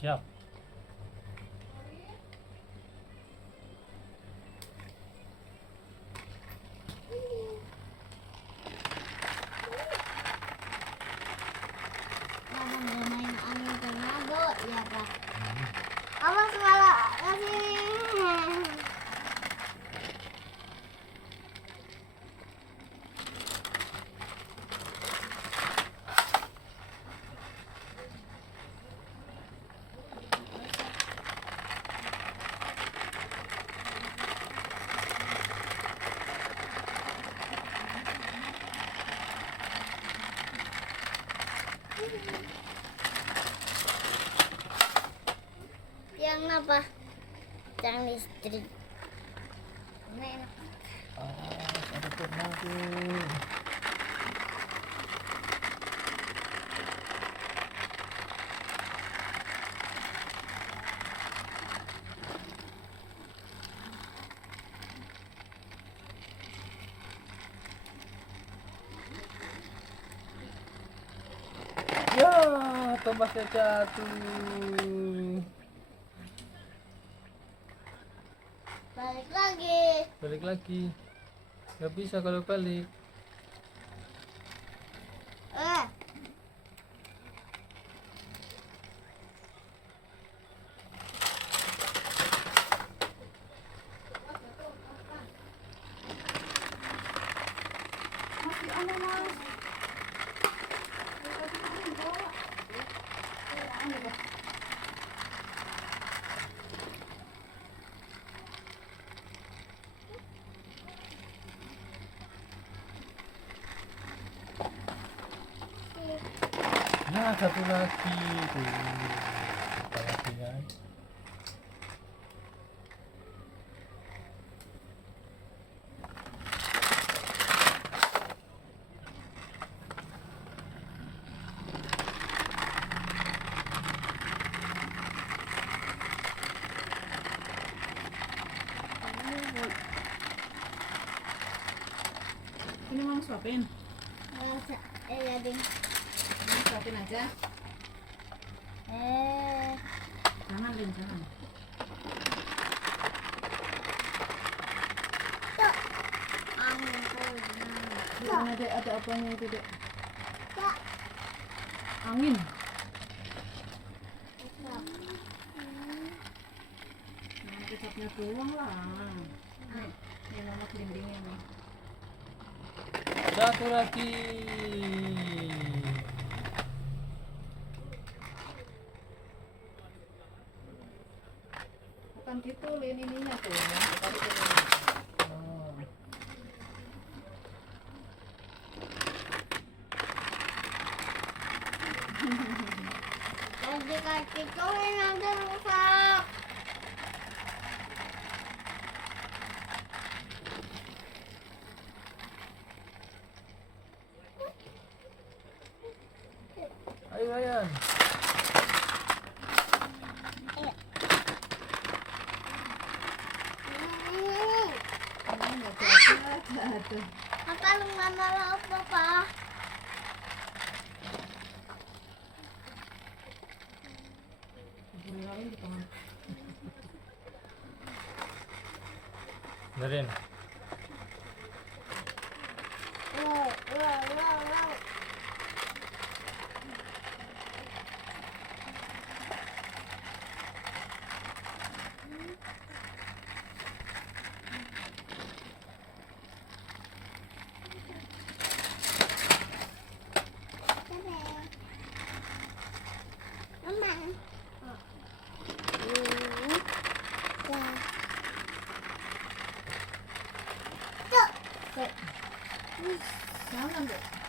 Siap. Main angin tornado ya Pak. Awas malah ngasih. Yang apa? Yang listrik. Ini enak. Ada tornado. Ya, tombaknya jatuh. Balik lagi. Balik lagi. Gak bisa kalau balik. Eh. Masih ada Mas. Nah, satu lagi tuh. Apa lagi ya? Ini mau suapin, Ya ding. mau suapin aja. Jangan Lin, jangan. Tuh. Angin Jangan ada apanya itu dek. Tuh. Angin. Jangan kecapnya doang lah. Ini mama kelindingnya nih. Satu lagi. Bukan gitu Lin, ininya tuh. Tadi tuh. Oh. Tadi kakiku ini nanti rusak. Ayo Ayan. Ini nggak jatuh. Apa lu nggak mau apa Pak? Beri lain di tangan. Benerin. Wow. Mama. Jangan dek.